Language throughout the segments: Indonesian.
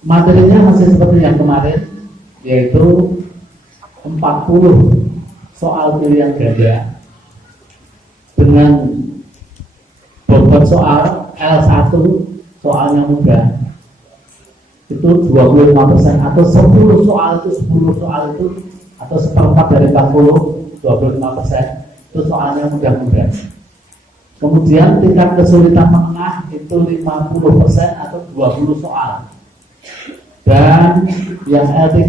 Materinya masih seperti yang kemarin, yaitu 40 soal pilihan ganda dengan bobot soal L1 soalnya mudah itu 25% atau 10 soal itu atau seperempat dari 40 25% itu soalnya mudah-mudah. Kemudian tingkat kesulitan menengah itu 50% atau 20 soal. Dan yang L3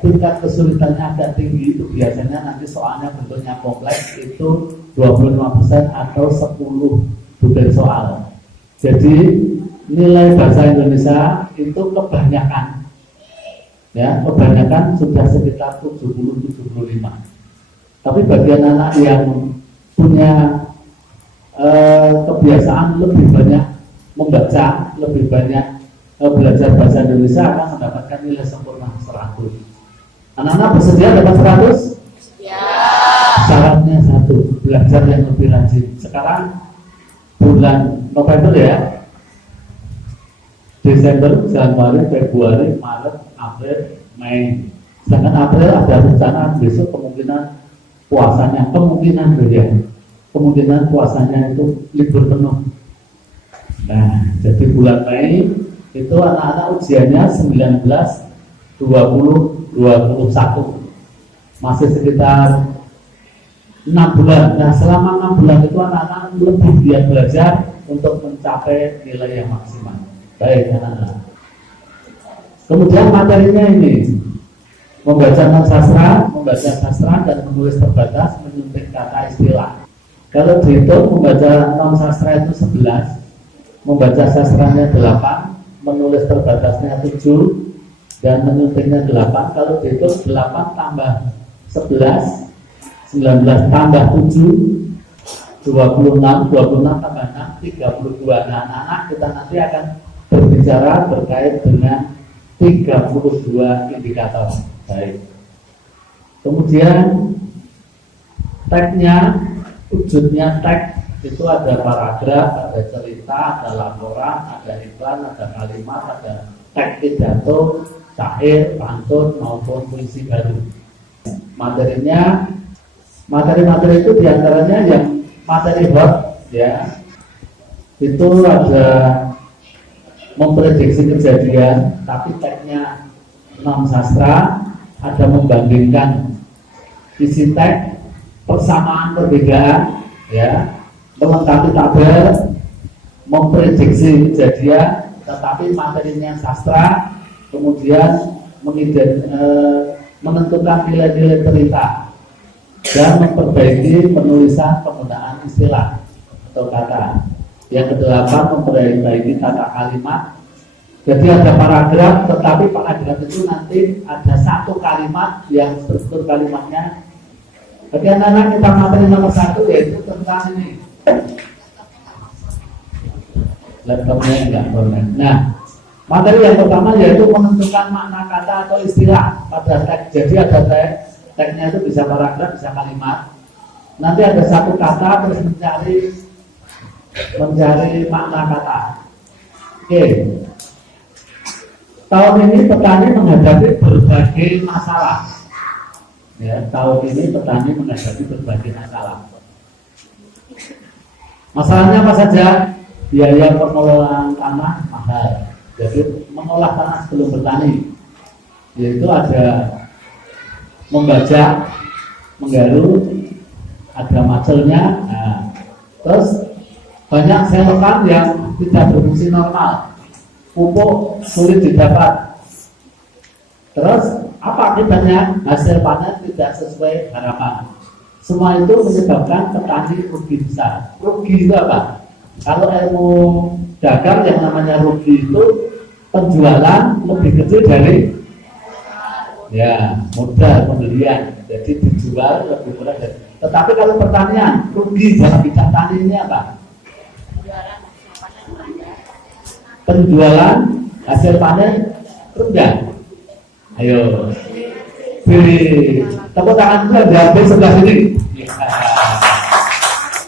tingkat kesulitannya agak tinggi itu biasanya nanti soalnya bentuknya kompleks itu 25% atau 10 butir soal. Jadi nilai bahasa Indonesia itu kebanyakan sudah sekitar 70-75. Tapi bagian anak yang punya kebiasaan lebih banyak membaca, lebih banyak belajar bahasa Indonesia akan mendapatkan nilai sempurna 100. Anak-anak bersedia dapat 100? Ya. Syaratnya satu, belajar yang lebih rajin. Sekarang bulan November ya, Desember, Januari, Februari, Maret, April, Mei. Sedangkan April ada rencana besok kemungkinan puasanya itu libur penuh. Nah, jadi bulan Mei itu anak-anak ujiannya 19, 20, 21. Masih sekitar 6 bulan. Nah, selama 6 bulan itu anak-anak lebih giat belajar untuk mencapai nilai yang maksimal. Baik, anak-anak. Kemudian materinya ini membaca non-sastra dan menulis terbatas, menyuntik kata istilah. Kalau dihitung membaca non-sastra itu 11, membaca sastranya 8, menulis terbatasnya 7, dan menyuntiknya 8. Kalau dihitung 8 tambah 11, 19 tambah 7, 26 tambah 6, 32. Nah, anak-anak kita nanti akan berbicara terkait dengan 32 indikator. Baik. Kemudian tagnya, wujudnya tag itu ada paragraf, ada cerita, ada laporan, ada iklan, ada kalimat, ada tag pidato, syair, pantun maupun puisi baru. Materi-materi itu diantaranya yang materi hot ya, itu ada memprediksi kejadian, tapi tagnya non sastra, ada membandingkan isi tag, persamaan perbedaan, ya, melengkapi tabel, memprediksi kejadian, tetapi materinya sastra, kemudian menentukan nilai-nilai cerita dan memperbaiki penulisan penggunaan istilah atau kata. Yang kedelapan, memperbaiki tata kalimat. Jadi ada paragraf, tetapi paragraf itu nanti ada satu kalimat yang struktur kalimatnya. Bagi anak-anak kita materi nomor 1 yaitu tentang ini. Laptopnya enggak boleh. Nah, materi yang pertama yaitu menentukan makna kata atau istilah pada teks. Jadi ada teksnya itu bisa paragraf, bisa kalimat. Nanti ada satu kata terus mencari makna kata. Oke. Tahun ini petani menghadapi berbagai masalah. Ya, tahun ini petani menghadapi berbagai masalah. Masalahnya apa saja? Biaya pengelolaan tanah mahal. Jadi mengolah tanah sebelum bertani, yaitu ada membajak, menggaruk, ada macelnya. Nah, terus banyak selokan yang tidak berfungsi normal, pupuk sulit didapat. Terus apa akibatnya? Hasil panen tidak sesuai harapan. Semua itu menyebabkan petani rugi besar. Rugi itu apa? Kalau ilmu dagang yang namanya rugi itu penjualan lebih kecil dari modal pembelian. Jadi dijual lebih murah dari. Tetapi kalau pertanian rugi dalam bidang tani ini apa? Penjualan hasil panen rendah. Ayo, pilih tepuk tangan itu ada B sebelah sini.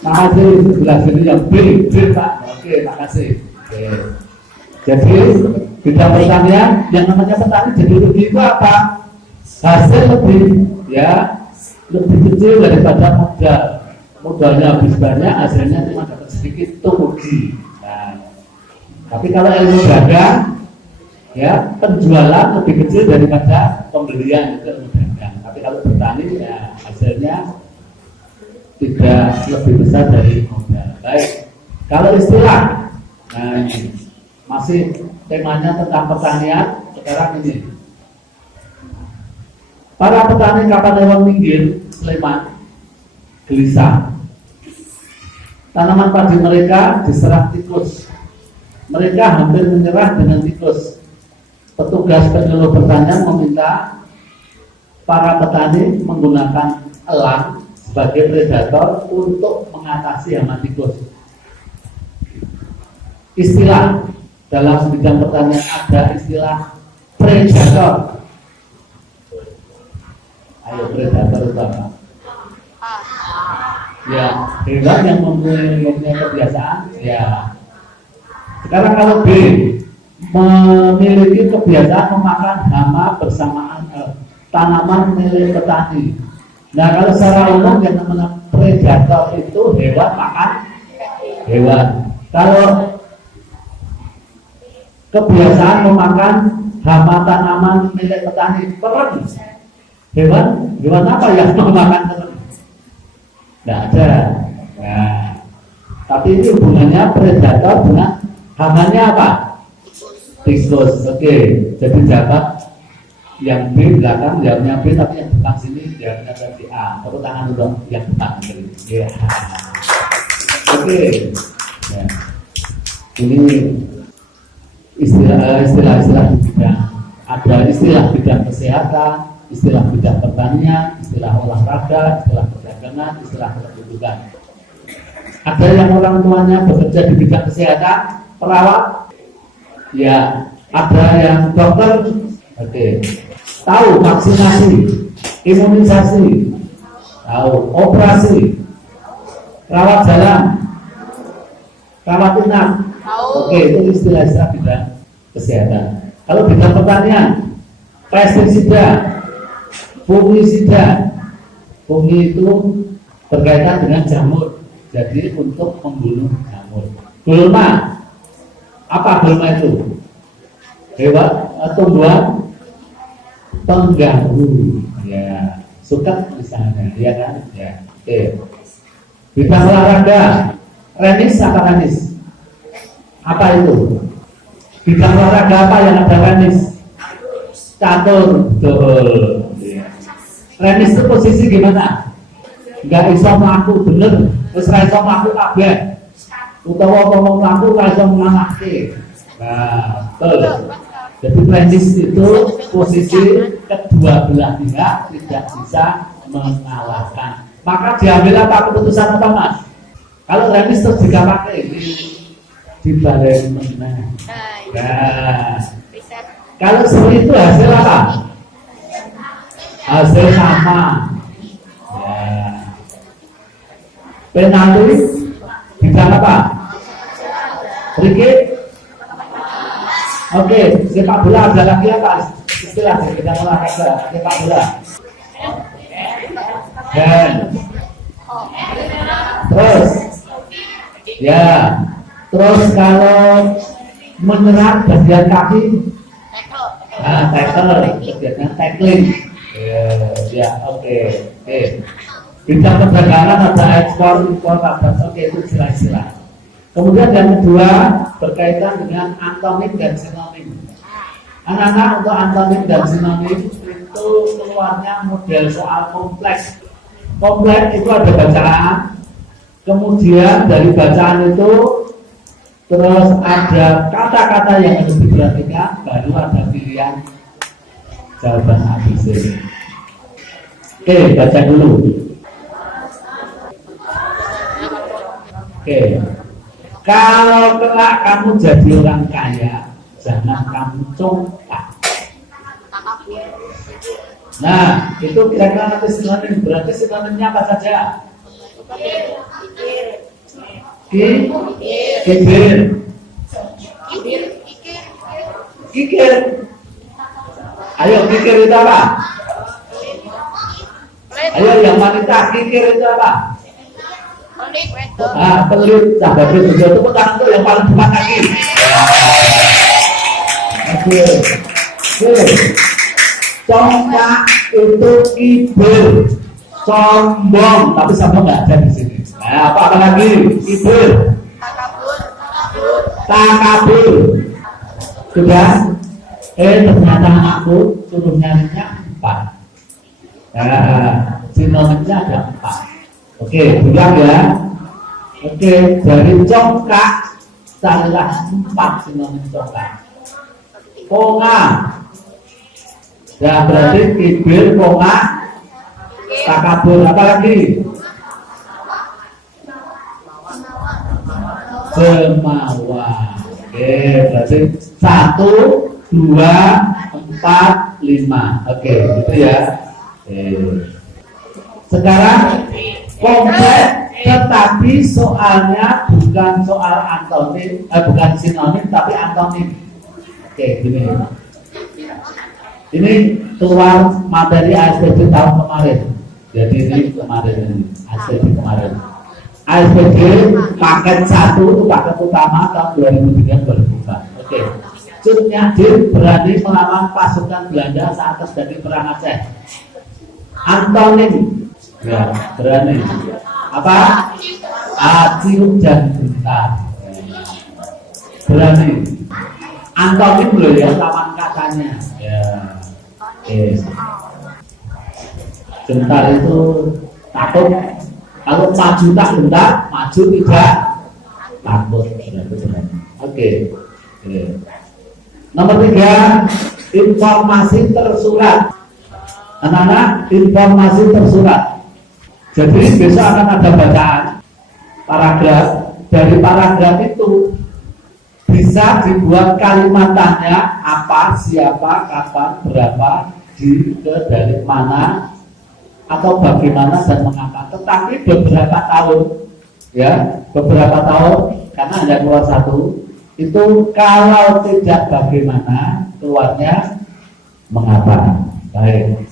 Makasih sebelah sini yang B Pak. Oke, makasih. Oke. Jadi bidang pertanian, yang namanya petani jadi rugi itu apa? Hasil lebih kecil daripada modal. Modalnya habis banyak, hasilnya cuma dapat sedikit, itu rugi. Nah, tapi kalau ilmu dagang, ya penjualan lebih kecil daripada pembelian, itu ilmu dagang. Tapi kalau bertani, ya hasilnya tidak lebih besar dari modal. Baik, kalau istilah, nah ini masih temanya tentang pertanian. Sekarang ini, para petani Kapanewon Minggir, Sleman, gelisah. Tanaman padi mereka diserang tikus. Mereka hampir menyerah dengan tikus. Petugas penyuluh pertanian meminta para petani menggunakan elang sebagai predator untuk mengatasi hama tikus. Istilah dalam bidang pertanian ada istilah predator. Ayo, predator itu apa? Ya, hewan yang mempunyai kebiasaan. Ya. Sekarang kalau B, memiliki kebiasaan memakan hama bersamaan tanaman milik petani. Nah, kalau secara umum yang namanya predator itu hewan makan hewan. Kalau kebiasaan memakan hama tanaman milik petani, keren. Hewan apa yang memakan keren? Tidak ada. Nah, tapi ini hubungannya predator dengan hamanya apa? Tikus. Oke, jadi jabat yang B belakang, jawabnya B, tapi yang depan sini jawabnya tadi A. Tepuk tangan dulu yang depan. Ya. Oke. Ya. Ini istilah di bidang, ada istilah bidang kesehatan, istilah bidang pertanian, istilah olahraga, istilah perdagangan, istilah kependudukan. Ada yang orang tuanya bekerja di bidang kesehatan, perawat, ya. Ada yang dokter, oke. Tahu vaksinasi, imunisasi, tahu operasi, rawat jalan, rawat inap, oke, itu istilah-istilah bidang kesehatan. Kalau bidang pertanian, pestisida, fungisida, fungi itu berkaitan dengan jamur, jadi untuk membunuh jamur. Gulma, apa gulma itu? Hewan, tumbuhan pengganggu, ya, suka misalnya, ya kan? Ya, oke. Bidang olahraga, tenis apa tenis? Apa itu? Bidang olahraga apa yang ada tenis? Catur, betul. Tenis itu posisi gimana? Enggak iso mlaku bener, wis ra iso mlaku kabeh. Utawa ngomong mlaku ra iso ngamake. Nah, betul. Jadi tenis itu posisi kedua belah pihak tidak bisa mengalahkan. Maka diambil apa keputusan apa, Mas? Kalau tenis terus jika pakai di balik menang. Nah, kalau seri itu hasil apa? Hasil sama. Ya. Penalti bidang apa? Free. Oke, sepak bola ada lagi apa? Istilah di bidang olahraga sepak bola. Dan terus, ya, terus kalau menyerang bagian kaki, tackle, bagian tackling. Ya, oke. Bidang perdagangan ada ekspor, impor, oke, itu istilah-istilah. Kemudian yang kedua berkaitan dengan antonim dan sinonim. Anak-anak, untuk antonim dan sinonim itu keluarnya model soal kompleks. Kompleks itu ada bacaan, kemudian dari bacaan itu terus ada kata-kata yang harus diperhatikan, baru ada pilihan jawaban ABC. Oke, baca dulu. Oke. Kalau kelak kamu jadi orang kaya, jangan kamu congkak. Nah, itu kira-kira nanti sinonim. Berarti sinonimnya apa saja? Kibir. Kikir. Ayo kikir itu apa? Ayo yang wanita kikir itu apa? Pelit. Sahabat itu tepuk tangan tuh yang paling depan kaki. Oke. Congkak itu kibir, sombong, tapi sombong nggak ada di sini. Nah, apa lagi? Kibir, takabur. Sudah? Ternyata aku suruh nyarinya 4. Nah, sinonimnya ada 4. Oke, bilang ya. Oke, dari congkak carilah 4 sinonim congkak. Konga. Ya berarti kibir, konga, takabur. Apa lagi? Gemawa. Oke, berarti 1, 2, 4, 5. Oke, gitu ya. Oke. Sekarang komplek, tetapi soalnya bukan soal antonim, bukan sinonim, tapi antonim. Oke, gini. Ini keluar materi ASPD tahun kemarin. Jadi ini kemarin ini ASPD kemarin. ASPD paket 1 itu paket utama tahun 2003-2004. Oke. Cut Nyadir berani melawan pasukan Belanda saat terjadi perang Aceh. Antonim, ya berani. Apa? Acium dan gentar. Berani. Antonim loh ya, lawan katanya. Ya. Oke. Gentar itu takut. Kalau maju tak gentar, maju tidak takut. Oke. Nomor 3, informasi tersurat. Anak-anak, informasi tersurat. Jadi besok akan ada bacaan paragraf. Dari paragraf itu bisa dibuat kalimatannya apa, siapa, kapan, berapa, dari mana, atau bagaimana dan mengapa. Tetapi beberapa tahun, ya, beberapa tahun karena hanya keluar 1. Itu kalau tidak bagaimana, keluarnya mengapa. Baik.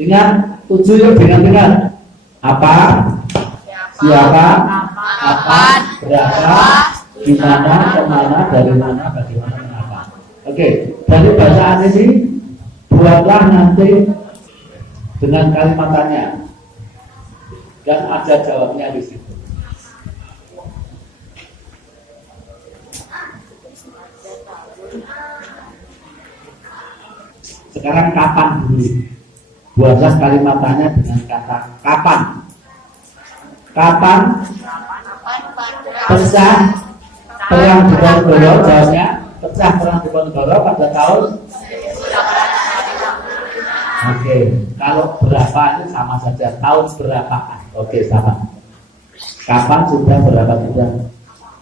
Ingat 7 yuk dengan apa, siapa, kapan, berapa, gimana, kemana, dari mana, bagaimana, mengapa. Oke, dari bacaan ini buatlah nanti dengan kalimatannya dan ada jawabnya di situ. Sekarang kapan dulu? Buatlah kalimatannya dengan kata kapan. Kapan pecah perang Diponegoro? Jawabnya pecah perang Diponegoro pada tahun. Oke, kalau berapa itu sama saja, tahun berapa? Oke, sama. Kapan sudah, berapa sudah?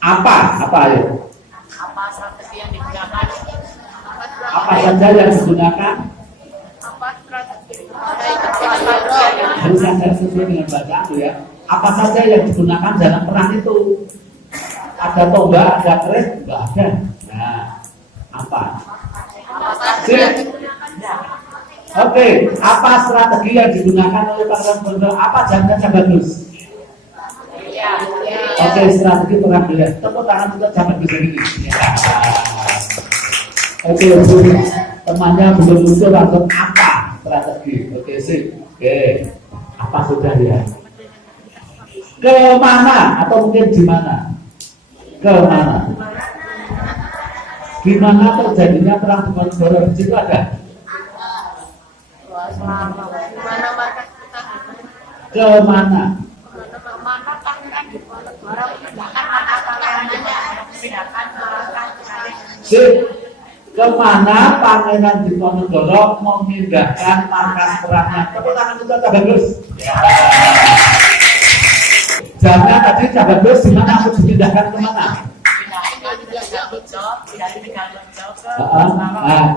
Apa ayo? Apa strategi yang digunakan? Apa saja yang digunakan? Apa strategi? Harus ada sesuai dengan bacaan itu ya. Apa saja yang digunakan dalam perang itu? Ada tombak, ada keris, enggak ada. Nah, apa? Oke, apa strategi yang digunakan oleh pasukan Belanda? Apa jam-jam bagus? Oke, strategi perang Belanda. Tepuk tangan untuk jam bagus ini. Oke, temannya belum muncul langsung apa strategi? Oke, sip. Oke, apa sudah ya? Kemana atau mungkin di mana? Kemana? Gimana terjadinya perang Diponegoro? Di situ ada. Kemana? Kemana Pangeran Diponegoro memindahkan markas perangnya? Tepuk tangan untuk Cabagus. Jamnya tadi Cabagus di mana aku dipindahkan kemana?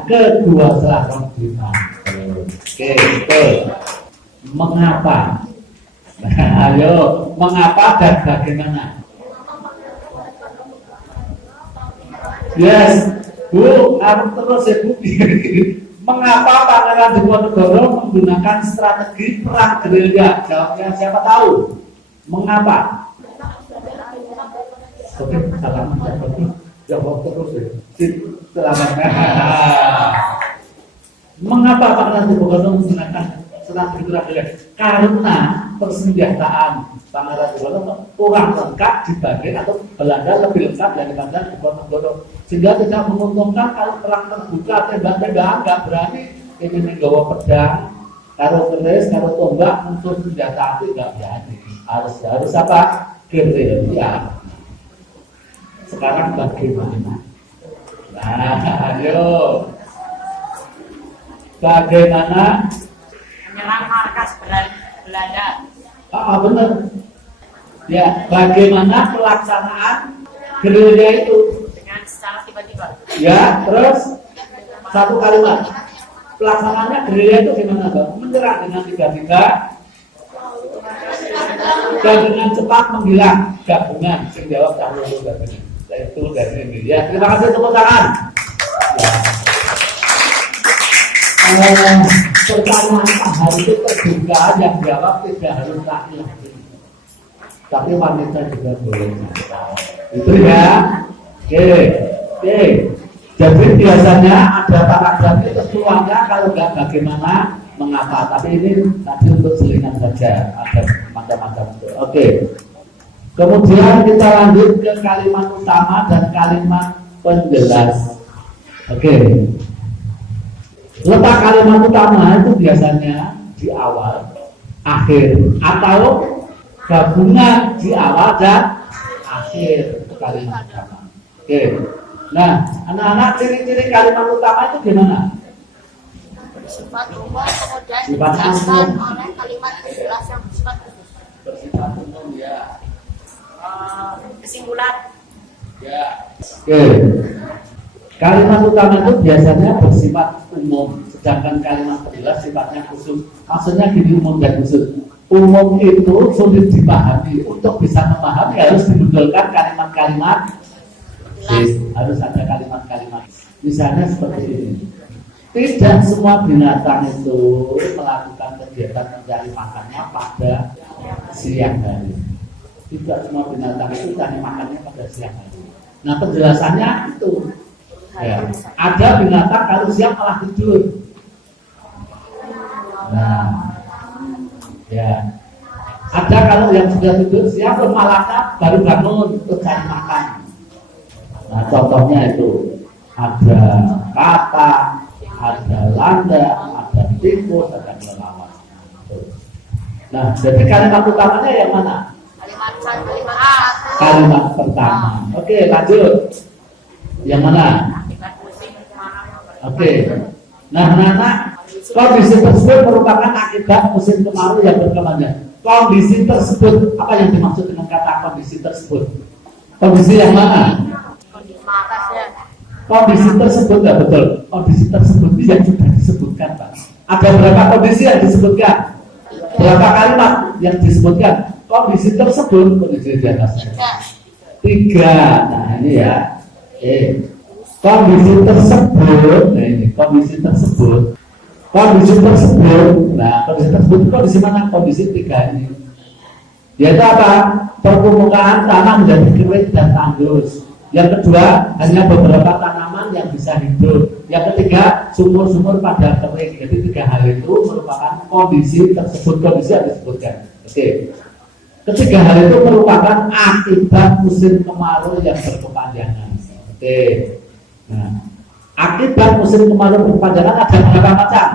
Kedua Selatan kita. Oke, mengapa? Ayo, mengapa dan bagaimana? Yes, Bu, harus terus ya Bu. Mengapa Pangeran Diponegoro menggunakan strategi perang gerilya? Jawabnya siapa tahu? Mengapa? Oke, salam jawab terus ya. Selamat. Mengapa Pangeran Diponegoro menggunakan strategi perang gerilya? Karena persenjataan Pangeran Diponegoro kurang lengkap dibanding atau Belanda lebih lengkap daripada Diponegoro, sehingga tidak menguntungkan kalau perang terbuka tembak-tembakan nggak berani. Ini menggawa pedang, taruh keris, taruh tombak untuk senjata api nggak berani. Harus apa? Gerilya. Sekarang bagaimana? Nah, ayo. Bagaimana? Menyerang markas Belanda. Benar. Ya, bagaimana pelaksanaan gerilya itu? Dengan secara tiba-tiba. Ya, terus satu kalimat. Pelaksanaannya gerilya itu gimana, Bang? Menyerang dengan tiba-tiba dan dengan cepat menghilang gabungan. Sing jawab tahu gabungan. Itu dari ini. Ya, terima kasih, tepuk tangan. Ya. Pertanyaan Pak itu terbuka, yang jawab tidak harus laki-laki, tapi wanita juga boleh. Itu ya. Oke. Jadi biasanya ada paragraf itu keluarnya, kalau enggak bagaimana, mengapa. Tapi ini tadi untuk selingan saja, ada macam-macam itu. Oke. Kemudian kita lanjut ke kalimat utama dan kalimat penjelas. Oke. Letak kalimat utama itu biasanya di awal, akhir, atau gabungan di awal dan akhir kalimat utama. Oke. Nah, anak-anak, ciri-ciri kalimat utama itu gimana? Bersifat umum, kemudian Sifat dijelaskan umum. oleh kalimat penjelas yang bersifat khusus. Bersifat umum ya. Kesimpulan. Ya. Oke. Kalimat utama itu biasanya bersifat umum, sedangkan kalimat penjelas sifatnya khusus. Maksudnya gini, umum dan khusus. Umum itu sulit dipahami. Untuk bisa memahami harus dimunculkan kalimat-kalimat. Harus ada kalimat-kalimat. Misalnya seperti ini. Tidak semua binatang itu melakukan kegiatan mencari makannya pada siang hari. Tidak semua binatang itu cari makannya pada siang hari. Nah, penjelasannya itu. Ya, ada binatang kalau siang malah tidur. Nah, ya, ada kalau yang sudah tidur siang malamnya baru bangun untuk cari makan. Nah, contohnya itu ada kata, ada landa, ada tikus, ada kelelawar. Nah, jadi kalimat utamanya yang mana? Kalimat A. Kalimat pertama. Oke, lanjut. Yang mana? Oke. Nah, kondisi tersebut merupakan akibat musim kemarau yang berkelanjutan. Kondisi tersebut, apa yang dimaksud dengan kata kondisi tersebut? Kondisi yang mana? Kondisi tersebut, ya betul. Kondisi tersebut ini yang sudah disebutkan, Pak. Ada berapa kondisi yang disebutkan? Berapa kalimat yang disebutkan? Kondisi tersebut, kondisi di atasnya. 3. Nah, ini ya. Kondisi tersebut. Nah, ini kondisi tersebut. Kondisi tersebut. Nah, kondisi tersebut itu kondisi mana? Kondisi 3 ini. Yaitu apa? Permukaan tanah menjadi kering dan tandus. Yang kedua, hanya beberapa tanaman yang bisa hidup. Yang ketiga, sumur-sumur pada kering. Jadi 3 hal itu merupakan kondisi tersebut, kondisi yang disebutkan. Oke. Ketiga hal itu merupakan akibat musim kemarau yang berkepanjangan. Oke. Nah, akibat musim kemarau berkepanjangan ada berapa macam?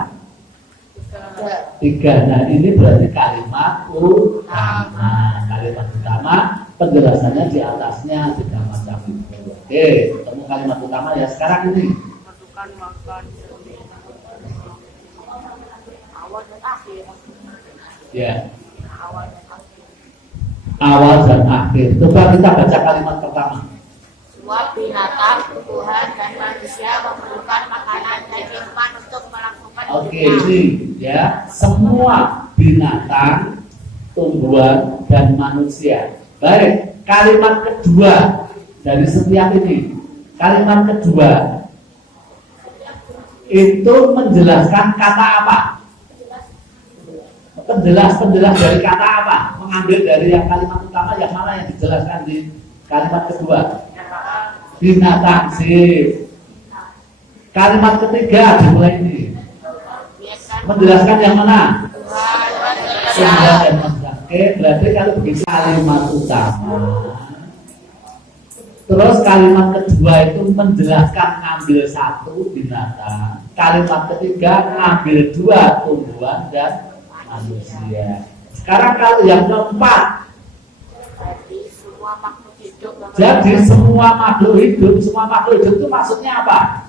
3. Nah, ini berarti kalimat utama. Kalimat utama penjelasannya di atasnya tidak macam itu. Oke, ketemu kalimat utama ya sekarang ini. Makan awal dan akhir. Ya. Awal dan akhir. Awal dan akhir. Coba kita baca kalimat pertama. Semua binatang, tumbuhan, dan manusia memerlukan makanan dan minuman untuk melakukan Oke, ini ya, semua binatang, tumbuhan, dan manusia. Baik, kalimat kedua dari setiap ini. Kalimat kedua, itu menjelaskan kata apa? Penjelas dari kata apa? Mengambil dari yang kalimat utama yang mana yang dijelaskan di kalimat kedua? Binatang. Sip. Kalimat ketiga dimulai ini. Menjelaskan yang mana? Tunggal dan mesra. Oke, berarti kalau begitu kalimat utama. Terus kalimat kedua itu menjelaskan ngambil satu binatang. Kalimat ketiga ngambil dua tumbuhan dan manusia. Sekarang kalau yang keempat. Jadi semua makhluk hidup itu maksudnya apa?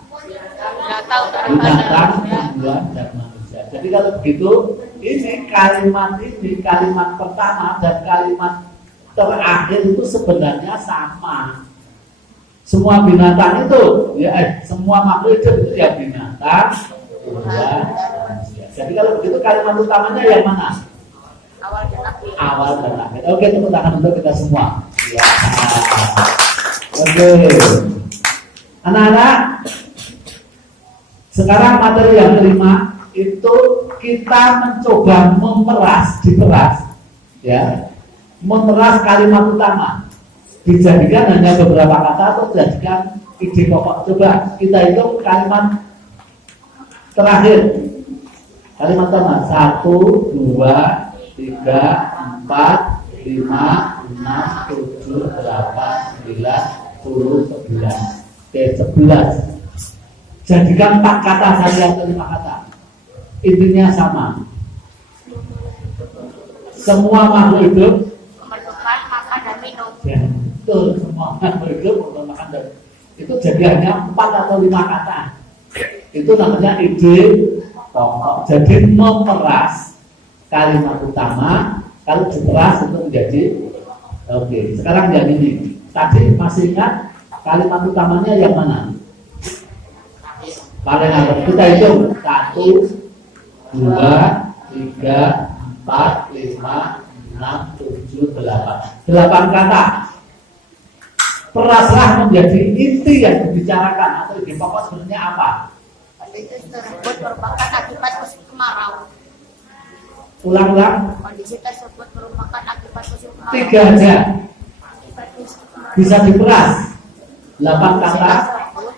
Binatang, tumbuhan dan manusia. Jadi kalau begitu, ini kalimat pertama dan kalimat terakhir itu sebenarnya sama. Semua binatang itu, semua makhluk hidup itu ya binatang, tumbuhan, manusia. Jadi kalau begitu kalimat utamanya yang mana? Awal dan akhir. Oke, tepuk tangan untuk kita semua. Ya. Oke. Anak-anak, sekarang materi yang kelima itu kita mencoba diperas, ya, memeras kalimat utama, dijadikan hanya beberapa kata atau dijadikan ide pokok. Coba kita hitung kalimat terakhir. Kalimat pertama 1, 2, 3, 4, 5, 6, 7, 8, 9, 10, 11. Oke, 11. Jadikan 4 kata saja atau 5 kata. Intinya sama. Semua makhluk hidup memerlukan makan dan minum. Ya, betul, semua makhluk hidup memerlukan makan dan itu jadi hanya 4 atau 5 kata. Itu namanya ide pokok. Jadi memeras kalimat utama, kalau diperas itu menjadi oke. Sekarang yang ini. Tadi masih ingat kalimat utamanya yang mana? Paling atas kita hitung 1, 2, 3, 4, 5, 6, 7, 8. 8 kata. Peraslah menjadi inti yang dibicarakan atau ide pokok sebenarnya apa? Kondisi tersebut merupakan akibat musim kemarau. Ulang-ulang. Kondisi tersebut merupakan akibat musim kemarau. 3 aja. Bisa diperas. 8 kata.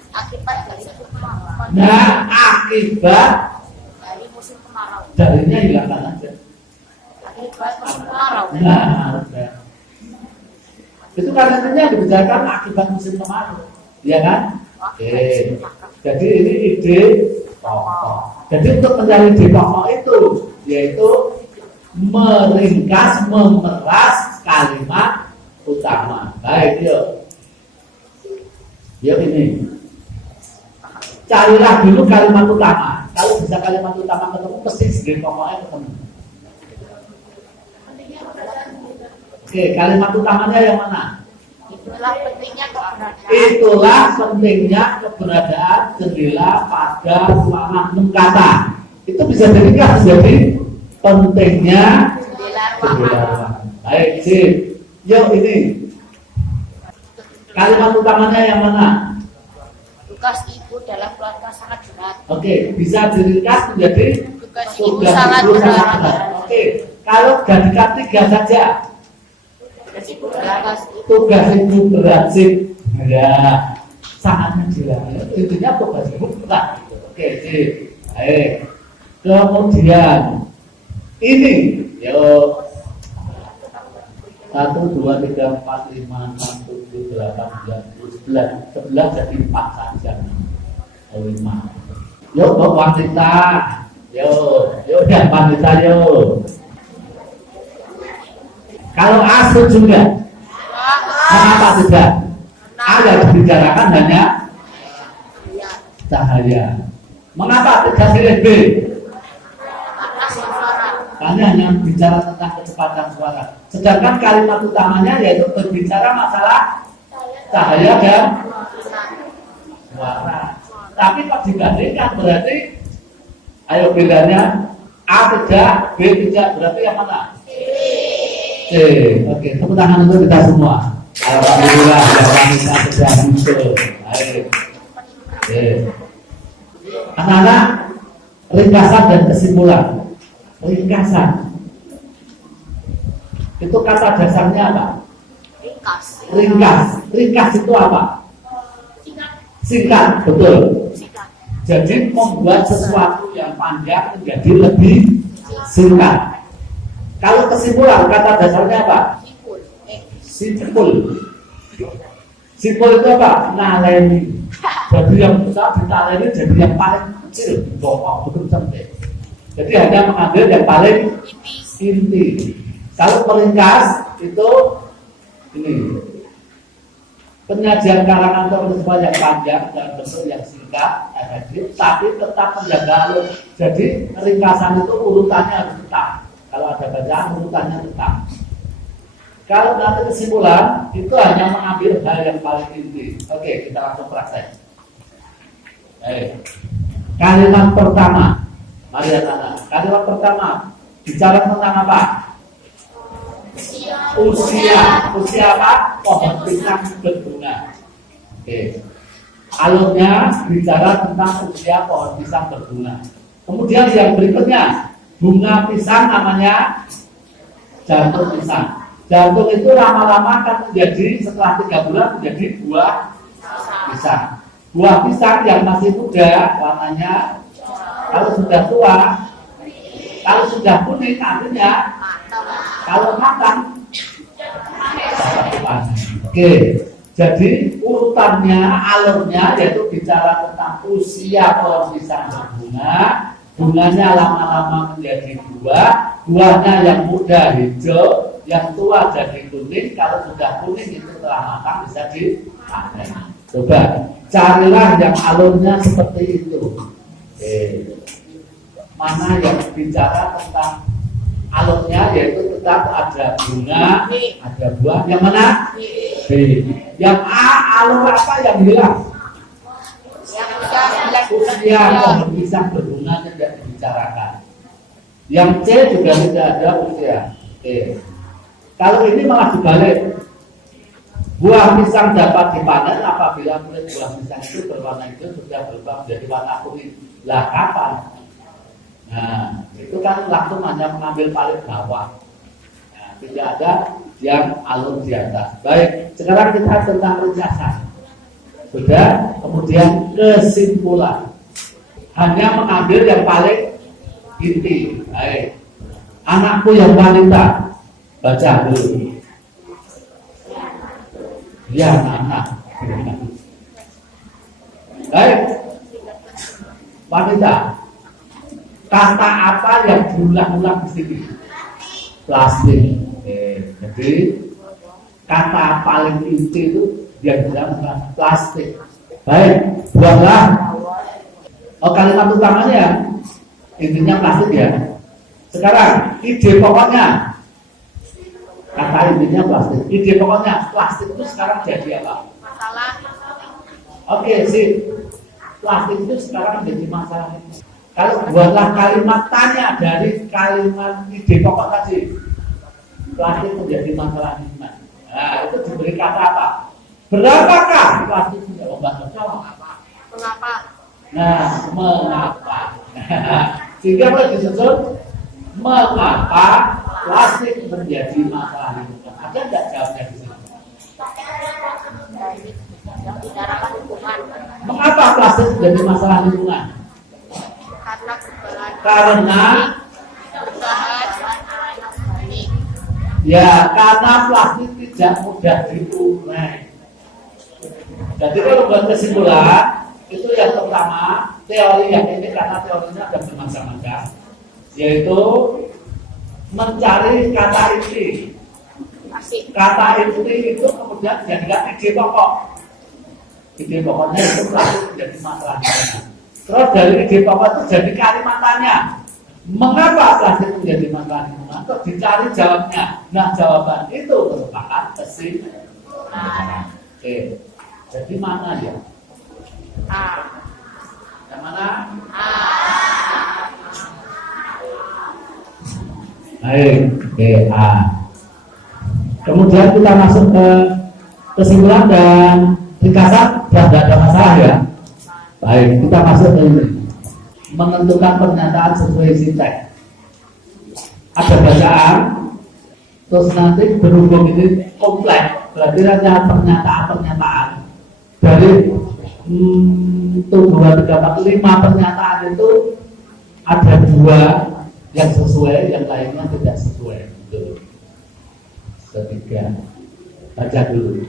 Akibat dari musim kemarau. Nah, akibat Dari musim kemarau. darinya hilangkan aja. Akibat musim kemarau. Nah, udah. Itu kan intinya dibicarakan akibat musim kemarau, ya kan? Oke. Jadi ini ide pokok. Jadi untuk mencari ide pokok itu, yaitu meringkas, memeras kalimat utama. Baik, yuk. Yuk ini. Carilah dulu kalimat utama. Kalau bisa kalimat utama ketemu, pasti ide pokoknya ketemu. Oke, kalimat utamanya yang mana? Itulah pentingnya keberadaan. Itulah pentingnya keberadaan jendela pada ruangan 6 kata. Itu bisa diringkas jadi pentingnya jendela ruangan. Baik, sip. Yuk ini. Kalimat utamanya yang mana? Tugas ibu dalam keluarga sangat berat. Oke, bisa diringkas menjadi Tugas ibu tugas sangat ibu sangat berat. berat. Oke, kalau jadikan 3 saja. Tugas ibu berat. Tugas ibu berat sip. Ya, sangat menjelang. Intinya tugas ibu berat. Oke, sip. Baik. Kemudian ini, yuk. 1, 2, 3, 4, 5, 6, 7, 8, 9, 10, 11 jadi 4 saja. 5. Yuk, wanita. Yuk, dan wanita yuk. Kalau A setuju enggak? Kenapa tidak? A yang dibicarakan hanya cahaya. Mengapa tidak pilih B? Karena hanya bicara tentang kecepatan suara. Sedangkan kalimat utamanya yaitu berbicara masalah cahaya dan suara. Tapi kalau dibandingkan berarti, ayo bedanya A tidak, B tidak, berarti yang mana? C. Oke, tepuk tangan untuk kita semua. Alhamdulillah, ya wanita sudah muncul. Baik. Anak-anak, ringkasan dan kesimpulan. Ringkasan itu kata dasarnya apa? Ringkas. Ringkas. Ringkas itu apa? Singkat. Singkat, betul. Singkat. Jadi membuat sesuatu yang panjang menjadi lebih singkat. Kalau kesimpulan, kata dasarnya apa? Simpul. Simpul. Simpul itu apa? Naleni. Jadi yang besar ditaleni jadi yang paling kecil, bokok, betul sampai. Jadi hanya mengambil yang paling inti. Kalau meringkas itu ini penyajian karangan tersebut yang panjang dan bentuk yang singkat, efektif, tapi tetap menjaga alur. Jadi ringkasan itu urutannya harus tetap. Kalau ada bacaan urutannya tetap. Kalau nanti kesimpulan itu hanya mengambil hal yang paling inti. Oke, kita langsung praktek. Baik. Kalimat pertama, mari anak-anak. Kalimat pertama bicara tentang apa? Usia apa? Pohon pisang berbunga. Oke. Alurnya bicara tentang usia pohon pisang berbunga. Kemudian yang berikutnya, bunga pisang namanya jantung pisang. Jantung itu lama-lama akan menjadi setelah 3 bulan menjadi buah pisang. Buah pisang yang masih muda warnanya, kalau sudah tua, kalau sudah kuning artinya, kalau matang dapat dipanen. Oke, jadi urutannya, alurnya yaitu bicara tentang usia pohon pisang berbunga. Bunganya lama-lama menjadi buah, buahnya yang muda hijau, yang tua jadi kuning. Kalau sudah kuning itu telah matang bisa dipanen. Coba carilah yang alurnya seperti itu. Oke. Mana yang bicara tentang alurnya, yaitu tetap ada bunga, ada buah. Yang mana? B. Yang A, alur apa yang hilang? Usia pohon pisang berbunga tidak dibicarakan. Yang C juga tidak ada usia. Oke. Kalau ini malah dibalik. Buah pisang dapat dipanen apabila kulit buah pisang itu berwarna hijau sudah berubah menjadi warna kuning. Lah kapan? Nah, itu kan langsung hanya mengambil paling bawah. Nah, tidak ada yang alur di atas. Baik, sekarang kita tentang ringkasan. Sudah, kemudian kesimpulan. Hanya mengambil yang paling inti. Baik. Anakku yang wanita, baca dulu. Ya, anak. Baik. Wanita. Kata apa yang diulang-ulang di sini? Plastik. Jadi kata paling inti itu yang diulang plastik. Baik, buanglah. Oh, kalimat utamanya intinya plastik ya. Sekarang ide pokoknya. Kata intinya plastik. Ide pokoknya plastik itu sekarang jadi apa? Masalah. Oke, sih. Plastik itu sekarang jadi masalah. Kalau buatlah kalimat tanya dari kalimat ide pokok tadi, plastik menjadi masalah lingkungan. Nah, itu diberi kata apa? Berapakah plastik menjadi masalah? Mengapa? Nah, mengapa? Sehingga boleh disusun mengapa plastik menjadi masalah lingkungan. Ada nggak jawabnya di sini? Yang bicarakan hubungan. Mengapa plastik menjadi masalah lingkungan? Karena ya, karena plastik tidak mudah diurai. Jadi kalau buat kesimpulan itu yang pertama, teori yang ini karena teorinya ada bermacam-macam, yaitu mencari kata inti. Kata inti itu kemudian dijadikan ide pokok. Ide pokoknya itu plastik menjadi masalah. Terus dari ide pokok itu jadi kalimat tanya. Mengapa plastik menjadi masalah lingkungan? Terus dicari jawabnya. Nah, jawaban itu merupakan kesimpulan. Oke. Jadi mana ya? A. Yang mana? A. Baik, oke, A. Kemudian kita masuk ke kesimpulan dan ringkasan, tidak ada masalah ya. Baik, kita masuk ke ini. menentukan pernyataan sesuai isi teks. Ada bacaan, terus nanti berhubung ini kompleks, berarti ada pernyataan-pernyataan dari 1, 2, 3, 4, 5 pernyataan itu ada 2 yang sesuai, yang lainnya tidak sesuai. Gitu. Ketiga, baca dulu.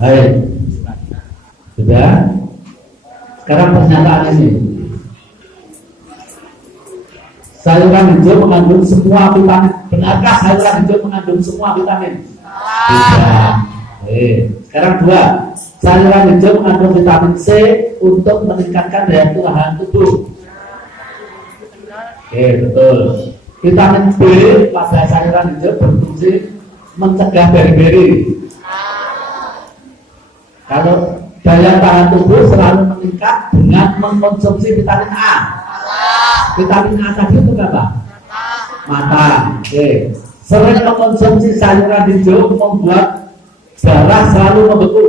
Hai, sudah. Sekarang pernyataan ini. Sayuran hijau mengandung semua vitamin. Benarkah sayuran hijau mengandung semua vitamin? Tidak. Sekarang 2. Sayuran hijau mengandung vitamin C untuk meningkatkan daya tahan tubuh. Betul. Vitamin B pada sayuran hijau berfungsi mencegah beri-beri. Kalau daya tahan tubuh selalu meningkat dengan mengkonsumsi vitamin A. Vitamin A tadi itu apa? Mata. Sering mengkonsumsi sayuran hijau membuat darah selalu membeku.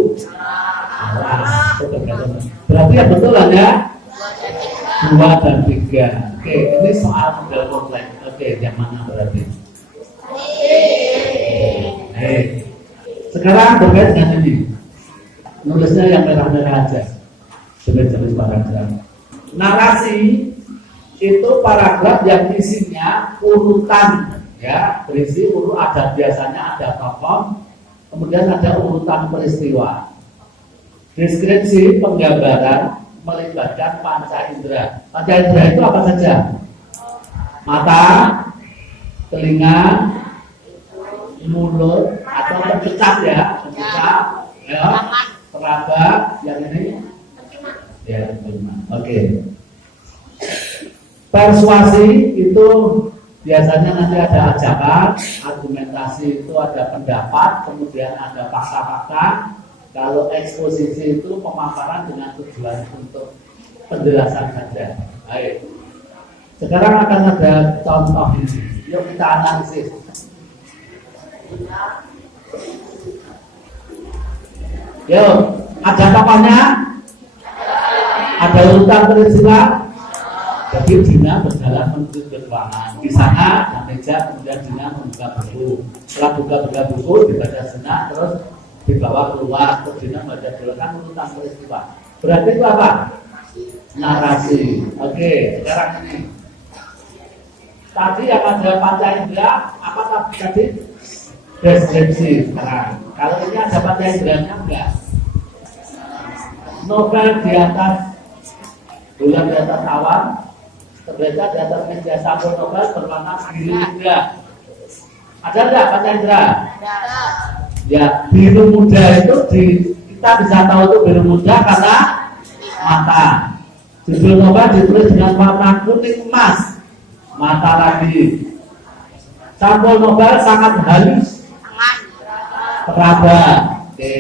Berarti yang betul ya? 2 dan 3. Ini soal model kompleks. Yang mana berarti? Sekarang terkait dengan ini. Nulisnya yang merah-merah aja. Jenis-jenis paragraf. Narasi itu paragraf yang isinya urutan, ya, berisi urut ada biasanya ada tokoh, kemudian ada urutan peristiwa. Deskripsi penggambaran melibatkan panca indera. Panca indera itu apa saja? Mata, telinga, mulut atau pencecap ya, pencecap, ya, peraba, yang ini, ya, oke. Persuasi itu biasanya nanti ada ajakan, argumentasi itu ada pendapat, kemudian ada fakta-fakta. Kalau eksposisi itu pemaparan dengan tujuan untuk penjelasan saja. Baik. Sekarang akan ada contoh ini. Yuk kita analisis. Yuk, ada tokohnya? Ada urutan peristiwa? Jadi Dina berjalan menuju ke ruangan. Di sana ada meja, kemudian Dina membuka buku. Setelah buka buku, dibaca senak, terus dibawa keluar. Terus Dina baca dulu, kan urutan peristiwa. Berarti itu apa? Narasi. Oke, sekarang ini. Tadi yang ada panca indera, apa tadi? Deskripsi. Sekarang, kalau ini ada panca inderanya enggak? Novel di atas bulan di atas awan, terbaca di atas meja sampul novel berwarna biru muda. Ada enggak panca indera? Ada. Ya, biru muda itu kita bisa tahu itu biru muda karena mata. Judul novel ditulis dengan warna kuning emas. Mata lagi. Sampul novel sangat halus. Peraba. Oke.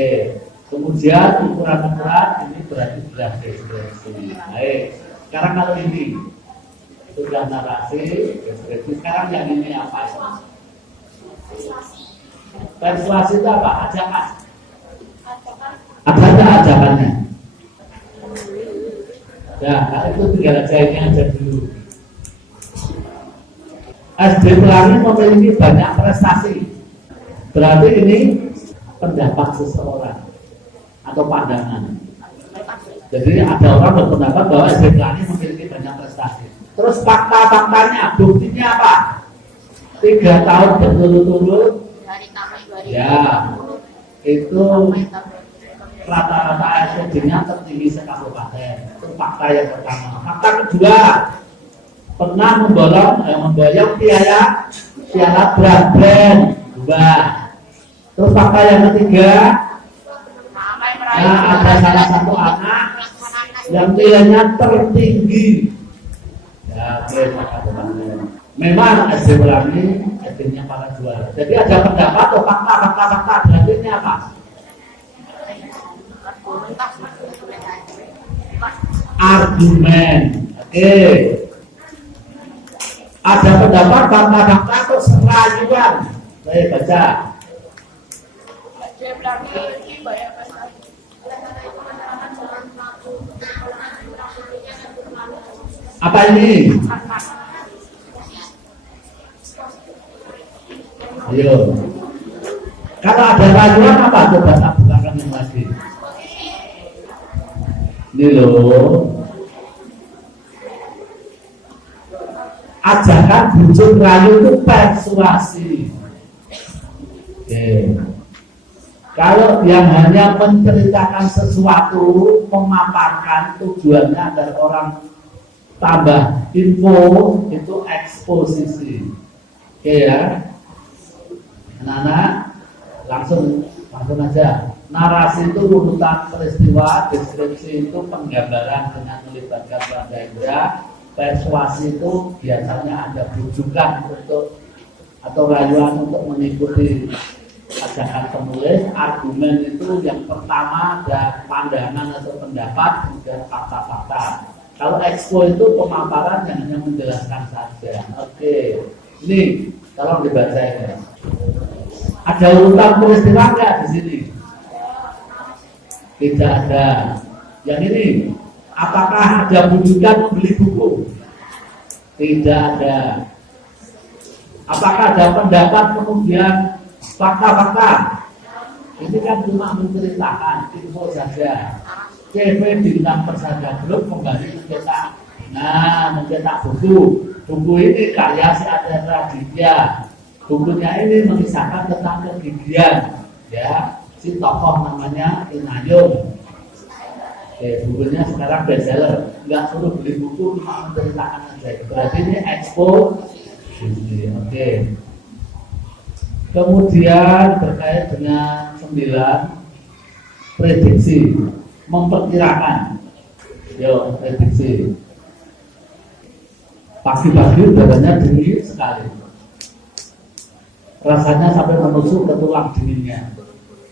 Kemudian ukuran-ukuran ini berarti sudah deskripsi. Baik. Sekarang kalau ini sudah narasi, deskripsi. Sekarang yang ini apa? Persuasi itu apa? Ajakan. Ada nggak ajakannya? Ya, itu tinggal aja ini aja dulu. SD Pelangi memiliki banyak prestasi. Berarti ini pendapat seseorang atau pandangan. Jadi ada orang berpendapat bahwa SD Pelangi memiliki banyak prestasi. Terus fakta-faktanya, buktinya apa? 3 tahun berturut-turut. Ya, itu rata-rata SPG-nya tertinggi sekabupaten. Itu fakta yang pertama. Fakta kedua, pernah memboyong piala brand 2. Terus fakta yang ketiga, ada salah satu anak yang nilainya tertinggi. Ya, memang SD Pelangi SD-nya para juara. Jadi ada pendapat atau fakta berarti apa? Argumen. Oke. Ada pendapat fakta atau serayuan. Baik, baca. Apa ini? Ayo. Kalau ada rayuan apa? Coba tak bukakan yang lagi. Ini loh. Ajakan bujuk rayu itu persuasi. Oke. Kalau yang hanya menceritakan sesuatu, memaparkan, tujuannya agar orang tambah info, itu eksposisi. Oke ya. Anak-anak langsung aja. Narasi itu urutan peristiwa, deskripsi itu penggambaran dengan melibatkan rangka indera, persuasi itu biasanya ada bujukan untuk atau rayuan untuk mengikuti ajakan penulis. Argumen itu yang pertama ada pandangan atau pendapat, kemudian fakta-fakta. Kalau expo itu pemaparan yang hanya menjelaskan saja. Oke, ini tolong dibaca ini. Ada urutan peristiwa nggak di sini? Tidak ada. Yang ini, apakah ada bujukan membeli buku? Tidak ada. Apakah ada pendapat kemudian fakta-fakta? Ini kan cuma menceritakan info saja. CV dengan persada grup kembali mencetak. Nah, mencetak buku. Buku ini karya si Aden Raditya. Bukunya ini mengisahkan tentang kegigihan, ya. Si tokoh namanya Inayun. Bukunya sekarang bestseller. Nggak suruh beli buku, cuma menceritakan aja. Berarti ini expo. Oke. Kemudian terkait dengan 9 prediksi, memperkirakan. Yo, prediksi. Pagi-pagi udaranya dingin sekali. Rasanya sampai menusuk ke tulang dinginnya.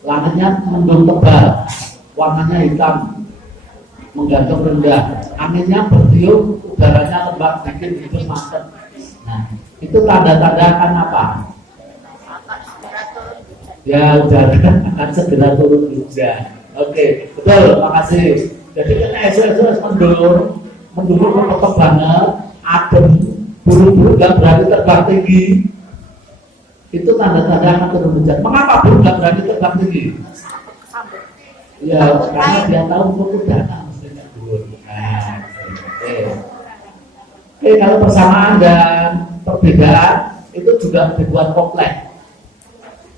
Langitnya mendung tebal, warnanya hitam, menggantung rendah. Anginnya bertiup, udaranya lembab, bikin hidup mantep. Nah, itu tanda-tanda akan apa? Ya, udara akan segera turun hujan. Oke, betul, makasih. Jadi kan esok mendung ketok banget, adem, buru-buru nggak berani terbang tinggi. Itu tanda-tanda akan turun hujan. Mengapa burung nggak berani terbang tinggi? Ya, karena dia tahu udara mestinya turun. Nah, oke, kalau persamaan dan perbedaan itu juga dibuat kompleks.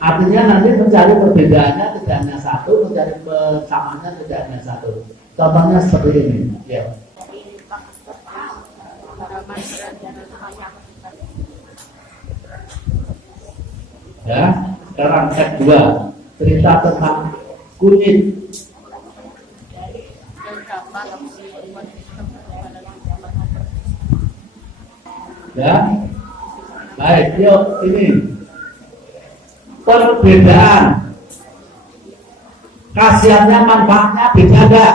Artinya nanti mencari perbedaannya tidak hanya satu, mencari persamaannya tidak hanya satu. Contohnya seperti ini. Ya. Ya, sekarang cek 2. Cerita tentang kunyit. Ya. Baik, yuk ini. Perbedaan. Khasiatnya, manfaatnya beda enggak?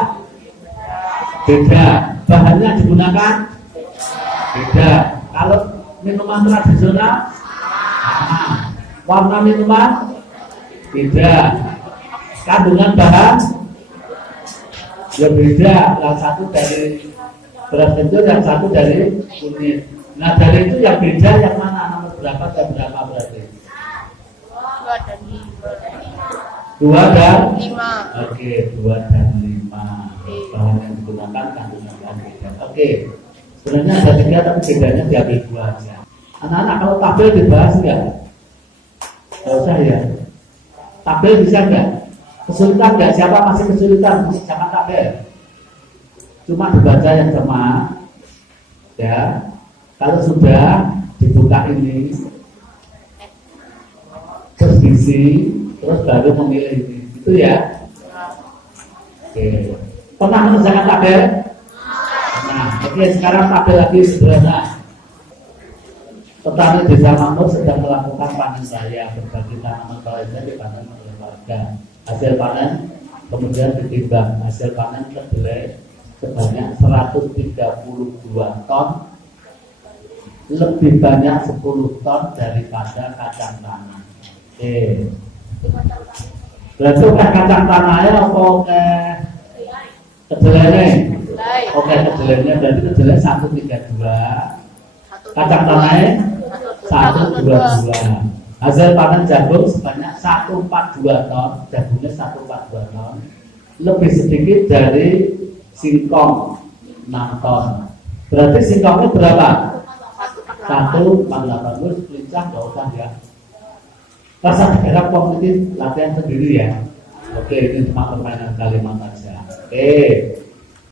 Beda. Bahannya digunakan? Beda. Kalau minuman tradisional, warna minuman beda. Kandungan bahan ya beda. Yang satu dari beras kencur, yang satu dari kunyit. Nah, dari itu yang beda yang mana? Nomor berapa dan berapa berarti? 2 dan 5. Oke, 2 dan 5. Bahan yang digunakan kandungan bahan beda. Oke. Sebenarnya ada 3 tapi bedanya diambil 2 aja. Anak-anak kalau tabel dibahas enggak? Enggak usah ya. Tabel bisa enggak? Kesulitan enggak? Siapa masih kesulitan? Jangan tabel. Cuma dibaca yang cermat. Ya. Kalau sudah dibuka ini, terus diisi, terus baru memilih ini. Itu ya. Oke. Pernah mengerjakan tabel? Nah, oke, sekarang tabel lagi sederhana. Petani Desa Makmur sedang melakukan panen raya, berbagi tanaman pariwisata dipanen oleh warga. Hasil panen kemudian ditimbang. Hasil panen kedelai sebanyak 132 ton, lebih banyak 10 ton daripada kacang tanah. Oke. Berarti kacang tanahnya apa kedelai? Oke, kedelainya berarti kedelai 132. Kacang tanahnya 122. Hasil panen jagung sebanyak 142 ton. Jagungnya 142 ton. Lebih sedikit dari singkong 6 ton. Berarti singkongnya berapa? 148. Terus lincah nggak usah ya. Rasa daerah kompetitif latihan sendiri ya. Oke, ini cuma permainan kalimat aja. Oke.